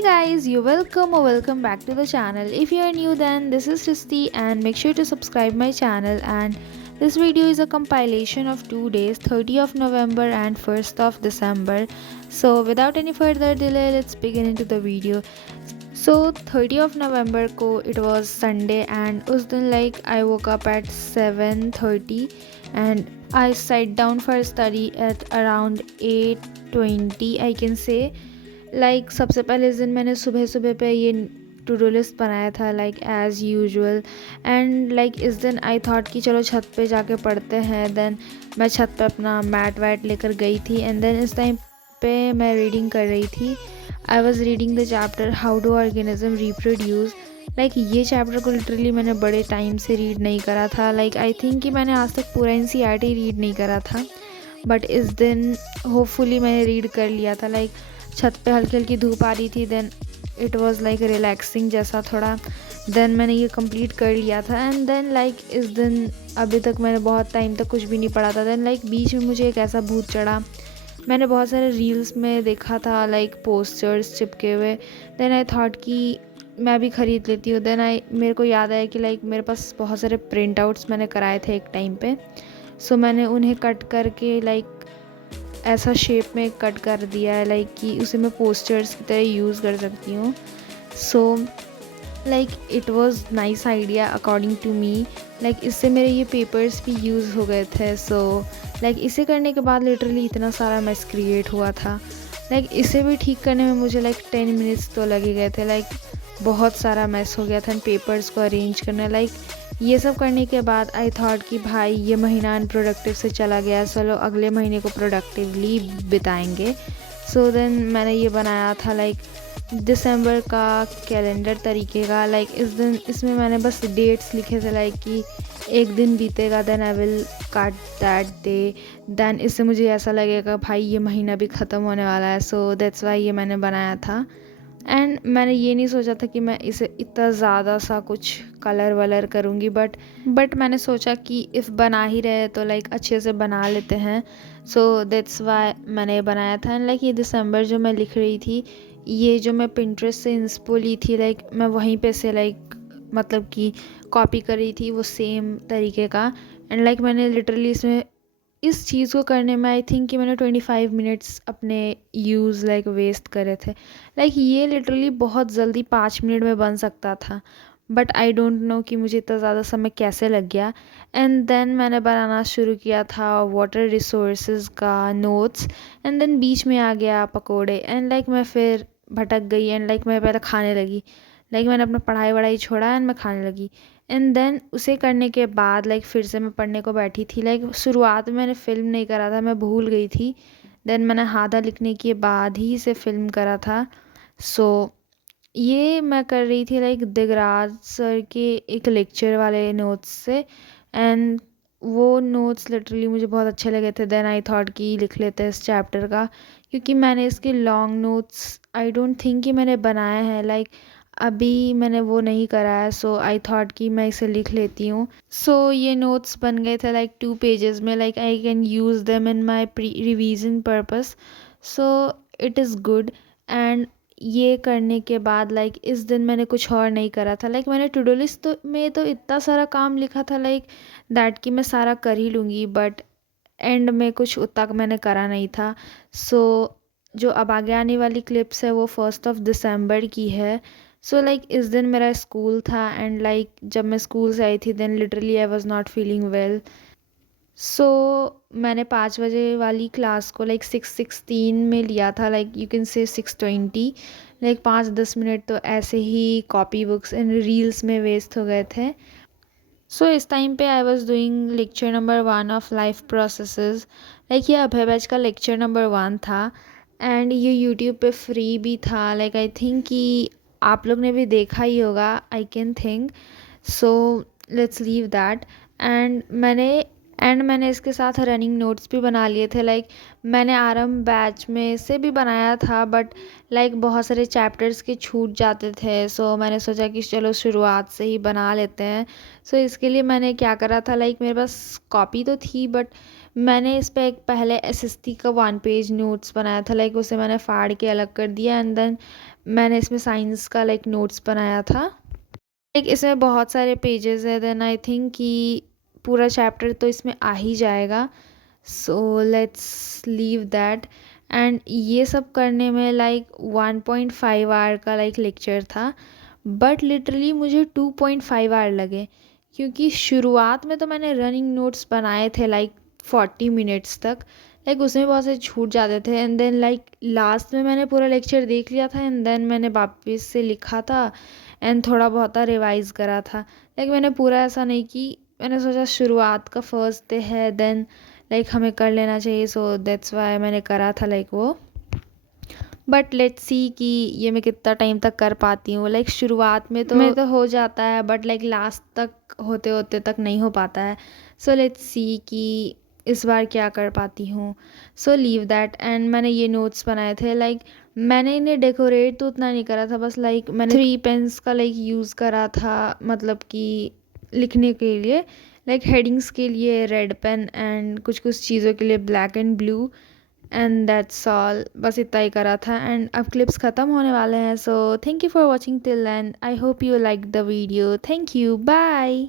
Hey guys, you welcome or welcome back to the channel. If you are new then this is Risti and make sure to subscribe my channel, and this video is a compilation of 2 days, 30th of November and 1st of December. So without any further delay, let's begin into the video. So 30th of November को it was Sunday and उस दिन like I woke up at 7:30 and I sat down for study at around 8:20 I can say. सबसे पहले इस दिन मैंने सुबह सुबह पे ये टू डू लिस्ट बनाया था एज़ यूजुअल। एंड इस दिन आई थॉट कि चलो छत पे जाके पढ़ते हैं। देन मैं छत पे अपना मैट वैट लेकर गई थी एंड देन इस टाइम पे मैं रीडिंग कर रही थी। I was reading the chapter how do organism reproduce. ये चैप्टर को लिटरली मैंने बड़े टाइम से रीड नहीं करा था। आई थिंक कि मैंने आज तक पूरा एनसीईआरटी रीड नहीं करा था, बट इस दिन होपफुली मैंने रीड कर लिया था। छत पे हल्की हल्की धूप आ रही थी, देन इट वाज रिलैक्सिंग जैसा थोड़ा। देन मैंने ये कंप्लीट कर लिया था एंड देन इस दिन अभी तक मैंने बहुत टाइम तक कुछ भी नहीं पढ़ा था। देन बीच में मुझे एक ऐसा भूत चढ़ा। मैंने बहुत सारे रील्स में देखा था पोस्टर्स चिपके हुए। देन आई थॉट कि मैं भी ख़रीद लेती हूँ। देन मेरे को याद आया कि मेरे पास बहुत सारे प्रिंट आउट्स मैंने कराए थे एक टाइम पे। सो मैंने उन्हें कट करके ऐसा शेप में कट कर दिया है कि उसे मैं पोस्टर्स की तरह यूज़ कर सकती हूँ। So it was nice idea according to me. इससे मेरे ये पेपर्स भी यूज़ हो गए थे। सो इसे करने के बाद लिटरली इतना सारा मेस क्रिएट हुआ था। इसे भी ठीक करने में मुझे 10 मिनट्स तो लगे गए थे। बहुत सारा मेस हो गया था पेपर्स को अरेंज करने। ये सब करने के बाद आई थॉट कि भाई ये महीना अनप्रोडक्टिव से चला गया, चलो अगले महीने को प्रोडक्टिवली बिताएंगे। सो देन मैंने ये बनाया था दिसंबर का कैलेंडर तरीके का। इस दिन इसमें मैंने बस डेट्स लिखे थे कि एक दिन बीतेगा then I will cut that day. Then इससे मुझे ऐसा लगेगा भाई ये महीना भी ख़त्म होने वाला है। सो दैट्स वाई ये मैंने बनाया था। एंड मैंने ये नहीं सोचा था कि मैं इसे इतना ज़्यादा सा कुछ कलर वलर करूँगी, बट मैंने सोचा कि इफ़ बना ही रहे तो अच्छे से बना लेते हैं। सो दैट्स वाई मैंने ये बनाया था। एंड ये दिसंबर जो मैं लिख रही थी, ये जो मैं पिंटरेस्ट से इंस्पो ली थी मैं वहीं पे से मतलब कि कॉपी कर रही थी वो सेम तरीके का। एंड मैंने लिटरली इसमें इस चीज़ को करने में आई थिंक कि मैंने 25 मिनट्स अपने यूज़ वेस्ट करे थे। ये लिटरली बहुत जल्दी 5 मिनट में बन सकता था, बट आई डोंट नो कि मुझे इतना ज़्यादा समय कैसे लग गया। एंड देन मैंने बनाना शुरू किया था वाटर रिसोर्सेज का नोट्स। एंड देन बीच में आ गया पकोड़े। एंड मैं फिर भटक गई एंड मैं पहले खाने लगी। मैंने अपना पढ़ाई वढ़ाई छोड़ा एंड मैं खाने लगी। एंड देन उसे करने के बाद फिर से मैं पढ़ने को बैठी थी। शुरुआत में मैंने फ़िल्म नहीं करा था, मैं भूल गई थी। देन मैंने आधा लिखने के बाद ही इसे फ़िल्म करा था। सो ये मैं कर रही थी दिगराज सर के एक लेक्चर वाले नोट्स से। एंड वो नोट्स लिटरली मुझे बहुत अच्छे लगे थे। देन आई थॉट कि लिख लेते हैं इस चैप्टर का, क्योंकि मैंने इसके long notes I don't think कि मैंने बनाए हैं। अभी मैंने वो नहीं करा है। सो आई थॉट कि मैं इसे लिख लेती हूँ। सो ये नोट्स बन गए थे 2 पेजेस में। I can use them in my pre revision purpose. So it is good. And ये करने के बाद इस दिन मैंने कुछ और नहीं करा था। मैंने टू डू लिस्ट में तो इतना सारा काम लिखा था दैट कि मैं सारा कर ही लूँगी, बट एंड में कुछ उतना मैंने करा नहीं था। सो जो अब आगे आने वाली क्लिप्स है वो 1 दिसंबर की है। सो इस दिन मेरा स्कूल था एंड जब मैं स्कूल से आई थी then literally I was not feeling well. So मैंने 5 बजे वाली क्लास को 6:16 में लिया था। You can say 6:20। 5-10 मिनट तो ऐसे ही कॉपी बुक्स एंड रील्स में वेस्ट हो गए थे। सो इस टाइम पे I was doing lecture number 1 of life processes. ये अभय बैच का लेक्चर नंबर 1 था एंड ये यूट्यूब पे फ्री भी था। आई थिंक कि आप लोग ने भी देखा ही होगा, I can think. So let's leave that. And मैंने एंड मैंने इसके साथ रनिंग नोट्स भी बना लिए थे। लाइक मैंने आरंभ बैच में से भी बनाया था, बट लाइक बहुत सारे चैप्टर्स के छूट जाते थे, सो मैंने सोचा कि चलो शुरुआत से ही बना लेते हैं। सो इसके लिए मैंने क्या करा था, लाइक मेरे पास कॉपी तो थी, बट मैंने इस पर एक पहले एसएसटी का 1 पेज नोट्स बनाया था। लाइक उसे मैंने फाड़ के अलग कर दिया, एंड देन मैंने इसमें साइंस का लाइक नोट्स बनाया था। लाइक इसमें बहुत सारे पेजेस है, देन आई थिंक कि पूरा चैप्टर तो इसमें आ ही जाएगा। So let's leave that. And ये सब करने में लाइक 1.5 आवर का लाइक लेक्चर था, बट लिटरली मुझे 2.5 आवर लगे, क्योंकि शुरुआत में तो मैंने रनिंग नोट्स बनाए थे लाइक 40 मिनट्स तक। लाइक उसमें बहुत से छूट जाते थे, एंड देन लाइक लास्ट में मैंने पूरा लेक्चर देख लिया था, एंड देन मैंने वापस से लिखा था एंड थोड़ा बहुत रिवाइज़ करा था। लाइक मैंने पूरा ऐसा नहीं कि मैंने सोचा शुरुआत का फर्स्ट डे है, देन लाइक हमें कर लेना चाहिए, सो दैट्स वाई मैंने करा था लाइक वो। बट लेट्स सी कि ये मैं कितना टाइम तक कर पाती हूँ। लाइक शुरुआत में तो हो जाता है, बट लाइक लास्ट तक होते होते तक नहीं हो पाता है। सो लेट्स सी कि इस बार क्या कर पाती हूँ। So leave that. एंड मैंने ये नोट्स बनाए थे, लाइक मैंने इन्हें डेकोरेट तो उतना नहीं करा था, बस लाइक मैंने 3 पेन्स का लाइक यूज़ करा था, मतलब कि लिखने के लिए। लाइक हेडिंग्स के लिए रेड पेन, एंड कुछ कुछ चीज़ों के लिए black and blue, and that's all. बस इतना ही करा था, एंड अब क्लिप्स ख़त्म होने वाले हैं। So thank you for watching till end I hope you like the video. Thank you, bye.